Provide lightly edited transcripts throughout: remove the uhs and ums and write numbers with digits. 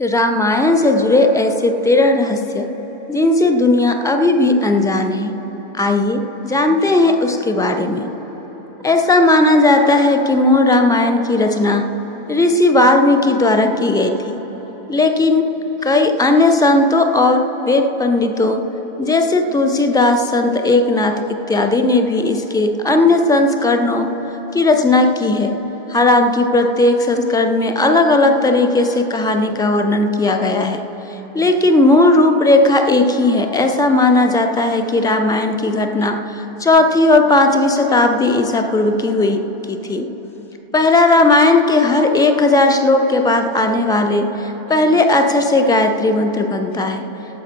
रामायण से जुड़े ऐसे 13 रहस्य जिनसे दुनिया अभी भी अनजान है। आइए जानते हैं उसके बारे में। ऐसा माना जाता है कि मूल रामायण की रचना ऋषि वाल्मीकि द्वारा की गई थी, लेकिन कई अन्य संतों और वेद पंडितों जैसे तुलसीदास, संत एकनाथ इत्यादि ने भी इसके अन्य संस्करणों की रचना की है। हालांकि प्रत्येक संस्करण में अलग अलग तरीके से कहानी का वर्णन किया गया है, लेकिन मूल रूपरेखा एक ही है। ऐसा माना जाता है कि रामायण की घटना 4वीं और 5वीं शताब्दी ईसा पूर्व की थी। पहला रामायण के हर 1000 श्लोक के बाद आने वाले पहले अक्षर से गायत्री मंत्र बनता है।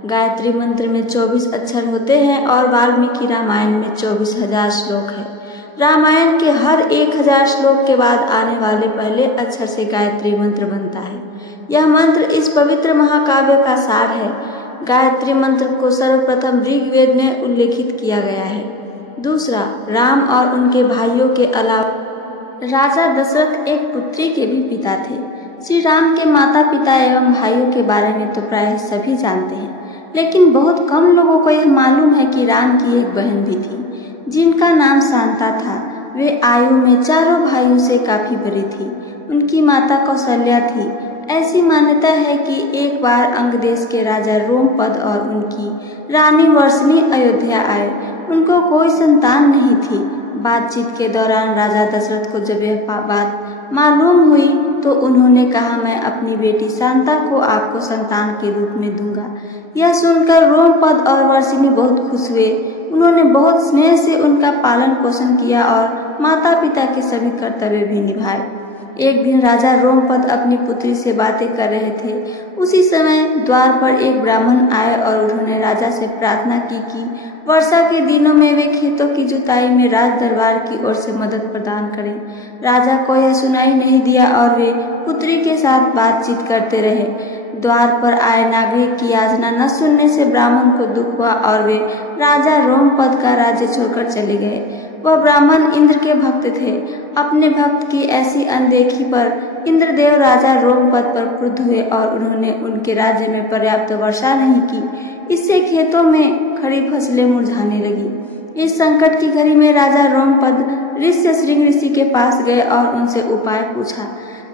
गायत्री मंत्र में 24 अक्षर होते हैं और वाल्मीकि रामायण में 24,000 श्लोक है। रामायण के हर 1000 श्लोक के बाद आने वाले पहले अक्षर से गायत्री मंत्र बनता है। यह मंत्र इस पवित्र महाकाव्य का सार है। गायत्री मंत्र को सर्वप्रथम ऋग्वेद में उल्लेखित किया गया है। दूसरा, राम और उनके भाइयों के अलावा राजा दशरथ एक पुत्री के भी पिता थे। श्री राम के माता पिता एवं भाइयों के बारे में तो प्रायः सभी जानते हैं, लेकिन बहुत कम लोगों को यह मालूम है कि राम की एक बहन भी थी जिनका नाम शांता था। वे आयु में चारों भाइयों से काफी बड़ी थी। उनकी माता कौशल्या थी। ऐसी मान्यता है कि एक बार अंग देश के राजा रोमपद और उनकी रानी वर्षणी अयोध्या आए। उनको कोई संतान नहीं थी। बातचीत के दौरान राजा दशरथ को जब यह बात मालूम हुई तो उन्होंने कहा, मैं अपनी बेटी शांता को आपको संतान के रूप में दूंगा। यह सुनकर रोमपद और वर्षिणी बहुत खुश हुए। उन्होंने बहुत स्नेह से उनका पालन पोषण किया और माता पिता के सभी कर्तव्य भी निभाए। एक दिन राजा रोमपद अपनी पुत्री से बातें कर रहे थे। उसी समय द्वार पर एक ब्राह्मण आए और उन्होंने राजा से प्रार्थना की कि वर्षा के दिनों में वे खेतों की जुताई में राज दरबार की ओर से मदद प्रदान करें। राजा को यह सुनाई नहीं दिया और वे पुत्री के साथ बातचीत करते रहे। द्वार पर आए नागरिक की याचना न सुनने से ब्राह्मण को दुख हुआ और वे राजा रोमपद का राज्य छोड़कर चले गए। वह ब्राह्मण इंद्र के भक्त थे। अपने भक्त की ऐसी अनदेखी पर इंद्रदेव राजा रोमपद पर क्रुद्ध हुए और उन्होंने उनके राज्य में पर्याप्त वर्षा नहीं की। इससे खेतों में खड़ी फसलें मुरझाने लगी। इस संकट की घड़ी में राजा रोमपद ऋष्यशृंग ऋषि के पास गए और उनसे उपाय पूछा।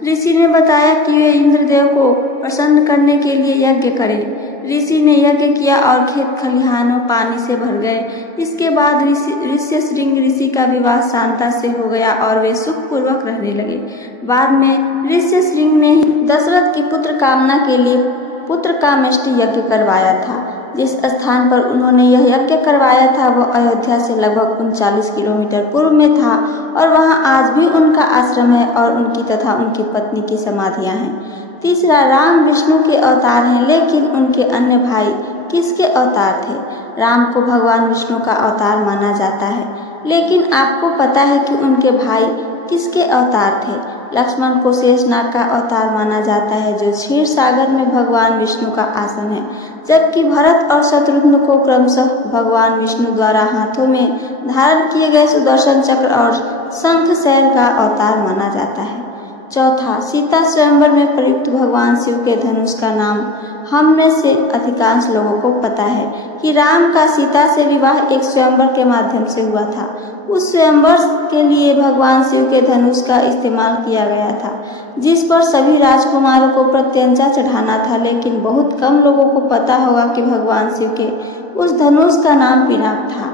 ऋषि ने बताया कि वे इंद्रदेव को प्रसन्न करने के लिए यज्ञ करें। ऋषि ने यज्ञ किया और खेत खलिहानों पानी से भर गए। इसके बाद ऋष्यशृंग ऋषि का विवाह शांता से हो गया और वे सुखपूर्वक रहने लगे। बाद में ऋष्यशृंग ने दशरथ की पुत्र कामना के लिए पुत्र कामेष्टि यज्ञ करवाया था। जिस स्थान पर उन्होंने यह यज्ञ करवाया था वह अयोध्या से लगभग 39 किलोमीटर पूर्व में था और वहां आज भी उनका आश्रम है और उनकी तथा उनकी पत्नी की समाधियां हैं। तीसरा, राम विष्णु के अवतार हैं, लेकिन उनके अन्य भाई किसके अवतार थे? राम को भगवान विष्णु का अवतार माना जाता है, लेकिन आपको पता है कि उनके भाई किसके अवतार थे? लक्ष्मण को शेषनाग का अवतार माना जाता है, जो क्षीर सागर में भगवान विष्णु का आसन है, जबकि भरत और शत्रुघ्न को क्रमशः भगवान विष्णु द्वारा हाथों में धारण किए गए सुदर्शन चक्र और शंख शैल का अवतार माना जाता है। चौथा, सीता स्वयंवर में प्रयुक्त भगवान शिव के धनुष का नाम हम में से अधिकांश लोगों को पता है कि राम का सीता से विवाह एक स्वयंवर के माध्यम से हुआ था। उस स्वयंवर के लिए भगवान शिव के धनुष का इस्तेमाल किया गया था, जिस पर सभी राजकुमारों को प्रत्यंचा चढ़ाना था, लेकिन बहुत कम लोगों को पता होगा कि भगवान शिव के उस धनुष का नाम पिनाक था।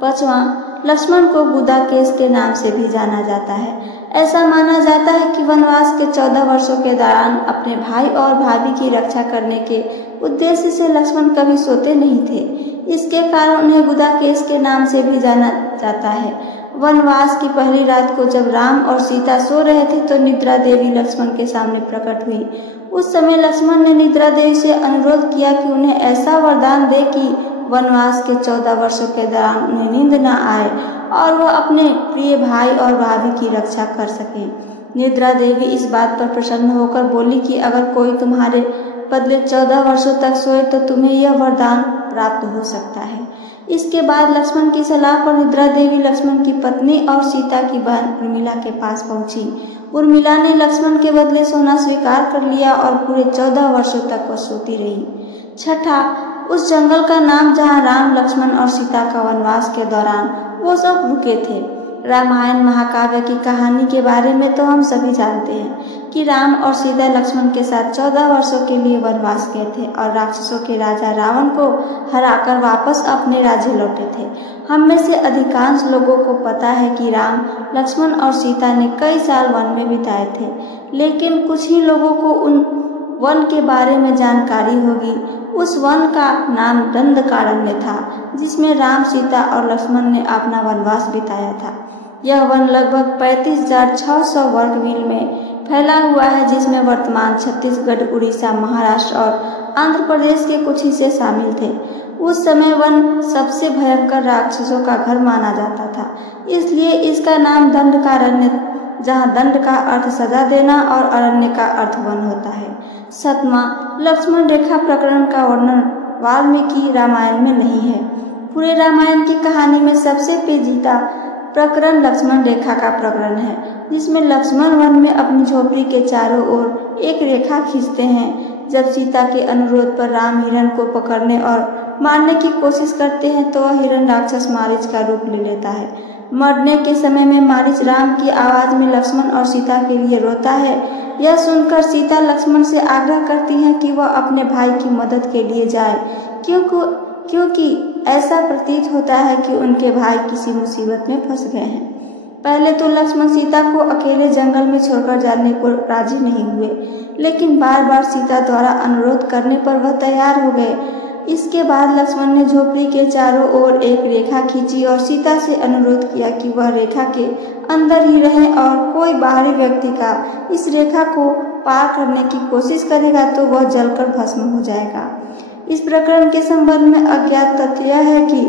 पांचवा, लक्ष्मण को बुदाकेश के नाम से भी जाना जाता है। ऐसा माना जाता है कि वनवास के 14 वर्षों के दौरान अपने भाई और भाभी की रक्षा करने के उद्देश्य से लक्ष्मण कभी सोते नहीं थे। इसके कारण उन्हें बुदाकेश के नाम से भी जाना जाता है। वनवास की पहली रात को जब राम और सीता सो रहे थे तो निद्रा देवी लक्ष्मण के सामने प्रकट हुई। उस समय लक्ष्मण ने निद्रा देवी से अनुरोध किया कि उन्हें ऐसा वरदान दे कि वनवास के 14 वर्षों के दौरान उन्हें नींद न आए और वह अपने प्रिय भाई और भाभी की रक्षा कर सकें। निद्रा देवी इस बात पर प्रसन्न होकर बोली कि अगर कोई तुम्हारे बदले 14 वर्षों तक सोए तो तुम्हें यह वरदान प्राप्त हो सकता है। इसके बाद लक्ष्मण की सलाह पर निद्रा देवी लक्ष्मण की पत्नी और सीता की बहन उर्मिला के पास पहुंची। उर्मिला ने लक्ष्मण के बदले सोना स्वीकार कर लिया और पूरे 14 वर्षों तक वह सोती रही। छठा, उस जंगल का नाम जहाँ राम, लक्ष्मण और सीता का वनवास के दौरान वो सब रुके थे। रामायण महाकाव्य की कहानी के बारे में तो हम सभी जानते हैं कि राम और सीता लक्ष्मण के साथ 14 वर्षों के लिए वनवास गए थे और राक्षसों के राजा रावण को हराकर वापस अपने राज्य लौटे थे। हम में से अधिकांश लोगों को पता है कि राम, लक्ष्मण और सीता ने कई साल वन में बिताए थे, लेकिन कुछ ही लोगों को उन वन के बारे में जानकारी होगी। उस वन का नाम दंडकारण्य था, जिसमें राम, सीता और लक्ष्मण ने अपना वनवास बिताया था। यह वन लगभग 35,600 वर्ग मील में फैला हुआ है, जिसमें वर्तमान छत्तीसगढ़, उड़ीसा, महाराष्ट्र और आंध्र प्रदेश के कुछ हिस्से शामिल थे। उस समय वन सबसे भयंकर राक्षसों का घर माना जाता था, इसलिए इसका नाम दंडकारण्य, जहाँ दंड का अर्थ सजा देना और अरण्य का अर्थ वन होता है। सातवां, लक्ष्मण रेखा प्रकरण का वर्णन वाल्मीकि रामायण में नहीं है। पूरे रामायण की कहानी में सबसे पेचीदा प्रकरण लक्ष्मण रेखा का प्रकरण है, जिसमें लक्ष्मण वन में अपनी झोपड़ी के चारों ओर एक रेखा खींचते हैं। जब सीता के अनुरोध पर राम हिरण को पकड़ने और मारने की कोशिश करते हैं तो वह हिरण राक्षस मारीच का रूप ले लेता है। मरने के समय में मारीच राम की आवाज में लक्ष्मण और सीता के लिए रोता है। यह सुनकर सीता लक्ष्मण से आग्रह करती हैं कि वह अपने भाई की मदद के लिए जाए, क्योंकि ऐसा प्रतीत होता है कि उनके भाई किसी मुसीबत में फंस गए हैं। पहले तो लक्ष्मण सीता को अकेले जंगल में छोड़कर जाने को राजी नहीं हुए, लेकिन बार बार सीता द्वारा अनुरोध करने पर वह तैयार हो गए। इसके बाद लक्ष्मण ने झोपड़ी के चारों ओर एक रेखा खींची और सीता से अनुरोध किया कि वह रेखा के अंदर ही रहें और कोई बाहरी व्यक्ति का इस रेखा को पार करने की कोशिश करेगा तो वह जलकर भस्म हो जाएगा। इस प्रकरण के संबंध में अज्ञात तथ्य यह है कि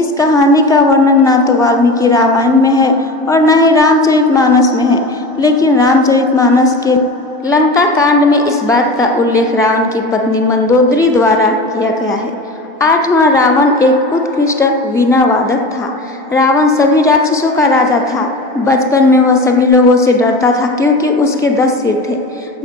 इस कहानी का वर्णन न तो वाल्मीकि रामायण में है और न ही रामचरितमानस में है, लेकिन रामचरितमानस के लंका कांड में इस बात का उल्लेख रावण की पत्नी मंदोदरी द्वारा किया गया है। 8वां, रावण एक उत्कृष्ट वीणा वादक था। रावण सभी राक्षसों का राजा था। बचपन में वह सभी लोगों से डरता था क्योंकि उसके 10 सिर थे।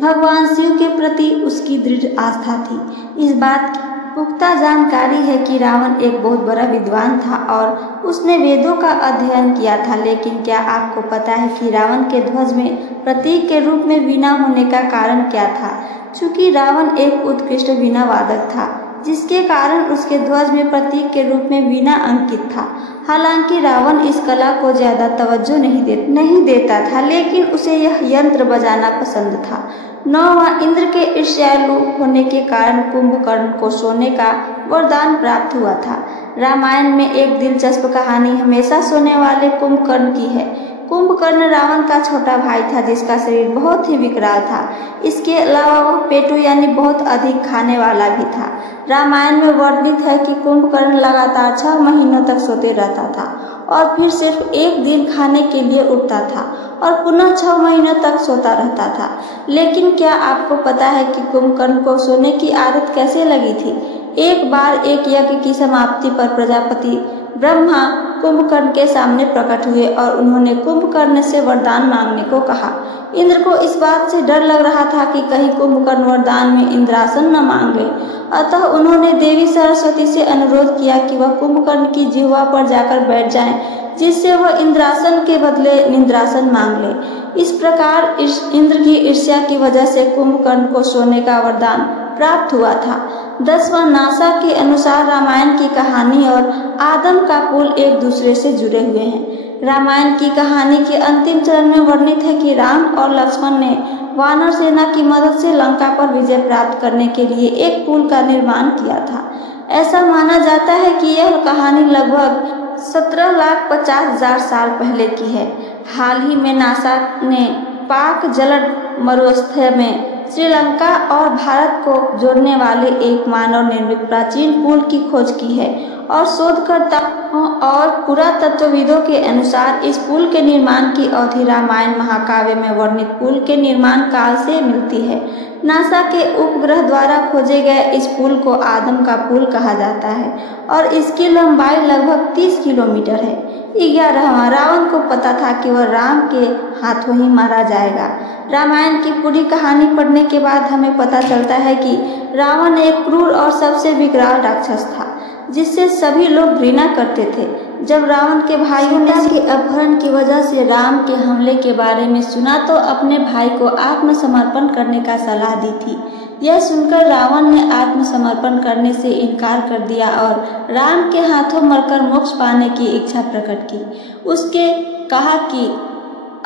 भगवान शिव के प्रति उसकी दृढ़ आस्था थी। इस बात की पुख्ता जानकारी है कि रावण एक बहुत बड़ा विद्वान था और उसने वेदों का अध्ययन किया था। लेकिन क्या आपको पता है कि रावण के ध्वज में प्रतीक के रूप में वीणा होने का कारण क्या था? चूंकि रावण एक उत्कृष्ट वीणा वादक था, जिसके कारण उसके ध्वज में प्रतीक के रूप में वीणा अंकित था। हालांकि रावण इस कला को ज्यादा तवज्जो नहीं देता था, लेकिन उसे यह यंत्र बजाना पसंद था। 9वां, इंद्र के ईर्ष्यालु होने के कारण कुंभकर्ण को सोने का वरदान प्राप्त हुआ था। रामायण में एक दिलचस्प कहानी हमेशा सोने वाले कुंभकर्ण की है। कुंभकर्ण रावण का छोटा भाई था, जिसका शरीर बहुत ही विकराल था। इसके अलावा वह पेटू यानी बहुत अधिक खाने वाला भी था। रामायण में वर्णित है कि कुंभकर्ण लगातार 6 महीनों तक सोते रहता था और फिर सिर्फ एक दिन खाने के लिए उठता था और पुनः 6 महीनों तक सोता रहता था। लेकिन क्या आपको पता है कि कुंभकर्ण को सोने की आदत कैसे लगी थी? एक बार एक यज्ञ की समाप्ति पर प्रजापति ब्रह्मा कुंभकर्ण के सामने प्रकट हुए और उन्होंने कुंभकर्ण से वरदान मांगने को कहा। इंद्र को इस बात से डर लग रहा था कि कहीं कुंभकर्ण वरदान में इंद्रासन न मांग ले, अतः उन्होंने देवी सरस्वती से अनुरोध किया कि वह कुंभकर्ण की जिह्वा पर जाकर बैठ जाएं, जिससे वह इंद्रासन के बदले निंद्रासन मांग ले। इस प्रकार इंद्र की ईर्ष्या की वजह से कुंभकर्ण को सोने का वरदान प्राप्त हुआ था। 10वां, नासा के अनुसार रामायण की कहानी और आदम का कुल एक दूसरे से जुड़े हुए हैं। रामायण की कहानी के अंतिम चरण में वर्णित है कि राम और लक्ष्मण ने वानर सेना की मदद से लंका पर विजय प्राप्त करने के लिए एक पुल का निर्माण किया था। ऐसा माना जाता है कि यह कहानी लगभग 17,50,000 साल पहले की है। हाल ही में नासा ने पाक जलद मरुस्थल में श्रीलंका और भारत को जोड़ने वाले एक मानव निर्मित प्राचीन पुल की खोज की है और शोधकर्ताओं और पुरातत्वविदों के अनुसार इस पुल के निर्माण की अवधि रामायण महाकाव्य में वर्णित पुल के निर्माण काल से मिलती है। नासा के उपग्रह द्वारा खोजे गए इस पुल को आदम का पुल कहा जाता है और इसकी लंबाई लगभग 30 किलोमीटर है। 11वां, रावण को पता था कि वह राम के हाथों ही मारा जाएगा। रामायण की पूरी कहानी पढ़ने के बाद हमें पता चलता है कि रावण एक क्रूर और सबसे विकराल राक्षस था जिससे सभी लोग घृणा करते थे। जब रावण के भाइयों ने सीता के अपहरण की वजह से राम के हमले के बारे में सुना तो अपने भाई को आत्मसमर्पण करने का सलाह दी थी। यह सुनकर रावण ने आत्मसमर्पण करने से इनकार कर दिया और राम के हाथों मरकर मोक्ष पाने की इच्छा प्रकट की। उसके कहा कि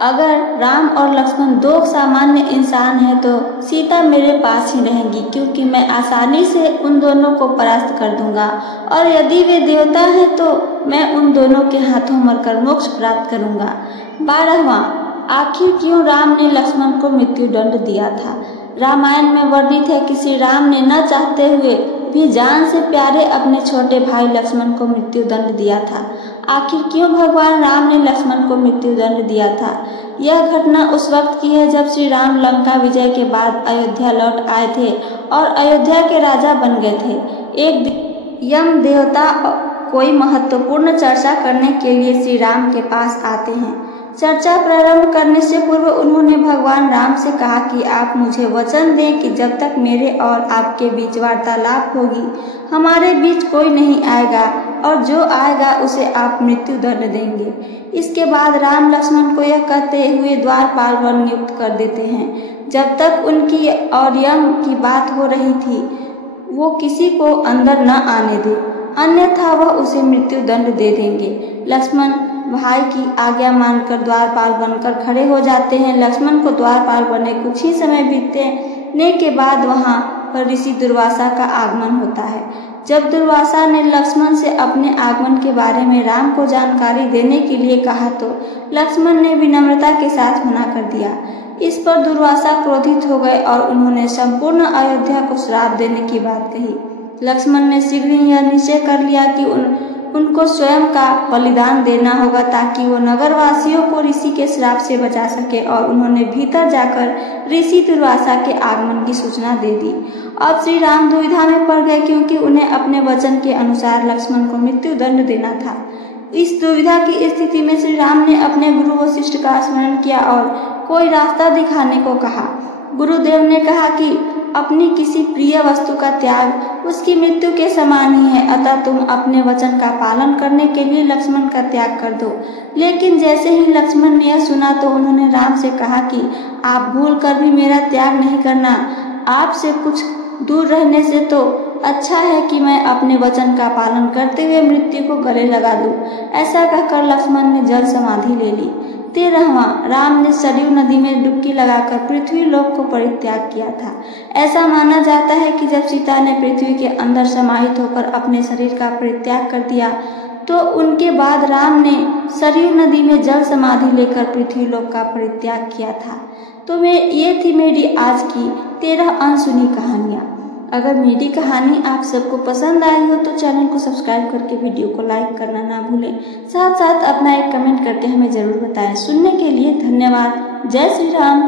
अगर राम और लक्ष्मण दो सामान्य इंसान हैं तो सीता मेरे पास ही रहेंगी, क्योंकि मैं आसानी से उन दोनों को परास्त कर दूंगा, और यदि वे देवता हैं तो मैं उन दोनों के हाथों मरकर मोक्ष प्राप्त करूंगा। 12वां, आखिर क्यों राम ने लक्ष्मण को मृत्युदंड दिया था? रामायण में वर्णित है कि श्री राम ने न चाहते हुए भी जान से प्यारे अपने छोटे भाई लक्ष्मण को मृत्युदंड दिया था। आखिर क्यों भगवान राम ने लक्ष्मण को मृत्युदंड दिया था? यह घटना उस वक्त की है जब श्री राम लंका विजय के बाद अयोध्या लौट आए थे और अयोध्या के राजा बन गए थे। एक दिन यम देवता कोई महत्वपूर्ण चर्चा करने के लिए श्री राम के पास आते हैं। चर्चा प्रारंभ करने से पूर्व उन्होंने भगवान राम से कहा कि आप मुझे वचन दें कि जब तक मेरे और आपके बीच वार्तालाप होगी हमारे बीच कोई नहीं आएगा, और जो आएगा उसे आप मृत्युदंड देंगे। इसके बाद राम लक्ष्मण को यह कहते हुए द्वारपाल वन नियुक्त कर देते हैं। जब तक उनकी और यम की बात हो रही थी वो किसी को अंदर न आने दे, अन्यथा वह उसे मृत्युदंड दे देंगे। लक्ष्मण भाई की आज्ञा मानकर द्वारपाल बनकर खड़े हो जाते हैं। लक्ष्मण को द्वारपाल बने कुछ ही समय बीतने के बाद वहां पर ऋषि दुर्वासा का आगमन होता है। जब दुर्वासा ने लक्ष्मण से अपने आगमन के बारे में राम को जानकारी देने के लिए कहा तो लक्ष्मण ने विनम्रता के साथ मना कर दिया। इस पर दुर्वासा क्रोधित हो गए और उन्होंने संपूर्ण अयोध्या को श्राप देने की बात कही। लक्ष्मण ने शीघ्र ही यह निश्चय कर लिया कि उनको स्वयं का बलिदान देना होगा ताकि वो नगरवासियों को ऋषि के श्राप से बचा सके, और उन्होंने भीतर जाकर ऋषि दुर्वासा के आगमन की सूचना दे दी। अब श्री राम दुविधा में पड़ गए क्योंकि उन्हें अपने वचन के अनुसार लक्ष्मण को मृत्युदंड देना था। इस दुविधा की स्थिति में श्री राम ने अपने गुरु वशिष्ठ का स्मरण किया और कोई रास्ता दिखाने को कहा। गुरुदेव ने कहा कि अपनी किसी प्रिय वस्तु का त्याग उसकी मृत्यु के समान ही है, अतः तुम अपने वचन का पालन करने के लिए लक्ष्मण का त्याग कर दो। लेकिन जैसे ही लक्ष्मण ने यह सुना तो उन्होंने राम से कहा कि आप भूल कर भी मेरा त्याग नहीं करना। आपसे कुछ दूर रहने से तो अच्छा है कि मैं अपने वचन का पालन करते हुए मृत्यु को गले लगा दूं। ऐसा कहकर लक्ष्मण ने जल समाधि ले ली। 13वां, राम ने सरयू नदी में डुबकी लगाकर पृथ्वी लोक को परित्याग किया था। ऐसा माना जाता है कि जब सीता ने पृथ्वी के अंदर समाहित होकर अपने शरीर का परित्याग कर दिया तो उनके बाद राम ने सरयू नदी में जल समाधि लेकर पृथ्वी लोक का परित्याग किया था। तो ये थी मेरी आज की 13 अनसुनी कहानियाँ। अगर मेरी कहानी आप सबको पसंद आई हो तो चैनल को सब्सक्राइब करके वीडियो को लाइक करना ना भूलें। साथ साथ अपना एक कमेंट करके हमें ज़रूर बताएं। सुनने के लिए धन्यवाद। जय श्री राम।